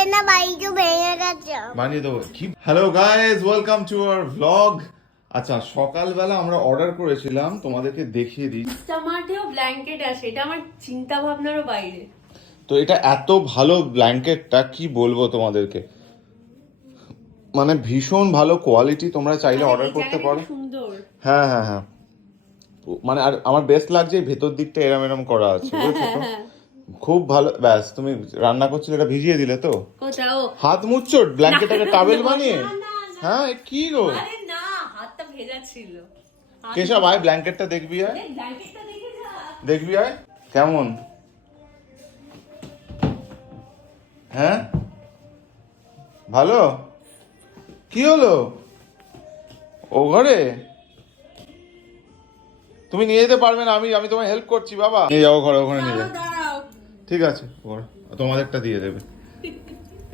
বানাবে না, বাড়িতে ভেঙে গেছে। বানিয়ে দেবো কি। Hello guys, welcome to our vlog. আচ্ছা, সকালবেলা আমরা অর্ডার করেছিলাম, তোমাদেরকে দেখিয়ে দিই। ইনস্টামার্টেও ব্ল্যাঙ্কেট আসে, এটা আমার চিন্তা ভাবনারও বাইরে। তো এটা এত ভালো ব্ল্যাঙ্কেটটা কি বলবো তোমাদেরকে, মানে ভীষণ ভালো কোয়ালিটি। তোমরা চাইলে অর্ডার করতে পারো। সুন্দর। হ্যাঁ হ্যাঁ হ্যাঁ, মানে আর আমার বেস্ট লাগছে এই ভেতর দিকটা এরম এরম করা আছে, বুঝেছো তো? খুব ভালো। ব্যাস, তুমি রান্না করছিলে, এটা ভিজিয়ে দিলে তো? কোথাও হাত মুছছো ব্ল্যাঙ্কেটটাকে টাওয়েল বানিয়ে? হ্যাঁ, কি গো? আরে না, হাতটা ভেজা ছিল। কেশব আয়, ব্ল্যাঙ্কেটটা দেখবি আয়, ব্ল্যাঙ্কেটটা দেখে যা। দেখবি আয় কেমন। হ্যাঁ, ভালো। কি হলো ও ঘরে? তুমি নিয়ে যেতে পারবে না, আমি আমি তোমায় হেল্প করছি বাবা। নিয়ে যাও ঘরে, ওখানে নিয়ে যাও। দাঁড়াও, ঠিক আছে, ঘরে তোমাদেরটা দিয়ে দেবে,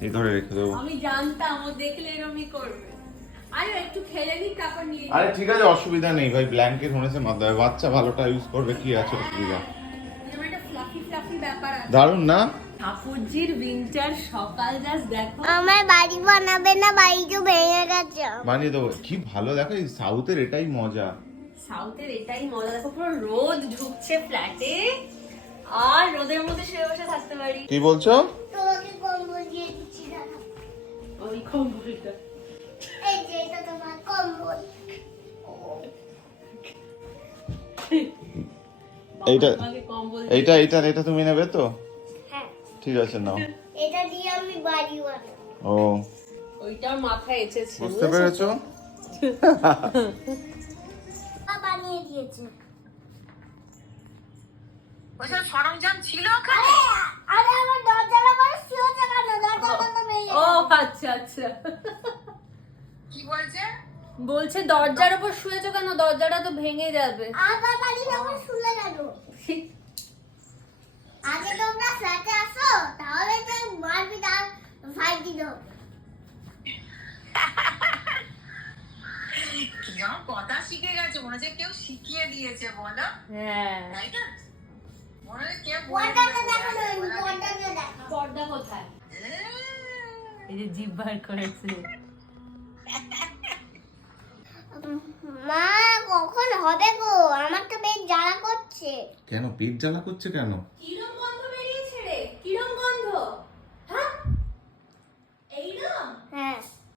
এই ঘরে রেখে দেবো। আমি জানতাম ও দেখলে এরকমই করবে। আরে একটু খেলে নি, তারপর নিয়ে আরে ঠিক আছে, অসুবিধা নেই ভাই, ব্ল্যাঙ্কেট হয়েছে মাথায়, বাচ্চা ভালোটা ইউজ করবে, কি আছে অসুবিধা। যেমন একটা ফ্লাফি ফ্লাফি ব্যাপার আছে। দারুণ না? ঠাকুরজির উইন্টার সকাল জাস্ট দেখো। আমার বাড়ি বানাবে না, বাড়িতে ভেঙে গেছে। বানিয়ে দেবো কি ভালো। দেখো এই সাউথের এটাই মজা। সাউথের এটাই মজা, দেখো পুরো রোদ ঢুকছে ফ্ল্যাটে, আর রোদের মধ্যে শুয়ে বসে থাকতে পারি। কি বলছো? তোমাকে কম্বল দিয়ে দিচ্ছি, দাদা। ওই কম্বলটা এই যে এটা তোমার কম্বল। এইটা আমাকে কম্বল এইটা এইটা এটা তুমি নেবে তো? হ্যাঁ, ঠিক আছে, নাও। এটা দিয়ে আমি বাড়ি বানাবো। ও, ওইটার মাথায় এসেছে, বুঝতে পেরেছো? বানিয়ে দিয়েছে। ওইসব সরঞ্জাম ছিল ওখানে? আরে আমার দরজাটা বড় শুয়েছে কেন? দরজাটা তো ভেঙে ও গেছে। আচ্ছা আচ্ছা, কি বলছে? বলছে দরজার উপর শুয়েছো কেন, দরজাটা তো ভেঙে যাবে। আবার বাড়ি যখন শুলে গেল। আগে তোমরা ফ্ল্যাটে আসো, তাহলে তো মারপিট আর ফাইট দিত। কিরম কথা শিখে গেছে, মনে হচ্ছে কেউ শিখিয়ে দিয়েছে, বলো? হ্যাঁ, তাই না? মনে হচ্ছে কেউ পর্দাটা দেখো না, পর্দাটা দেখো। পর্দা কোথায়? এই যে জিভ বার করেছে। মা কখন হবে গো? আমার তো বেশ জ্বালা করছে। কেন পেট জ্বালা করছে কেন? কিরম গন্ধ বেরিয়েছে রে, কিরম গন্ধ? হ্যাঁ, এইরম। হ্যাঁ,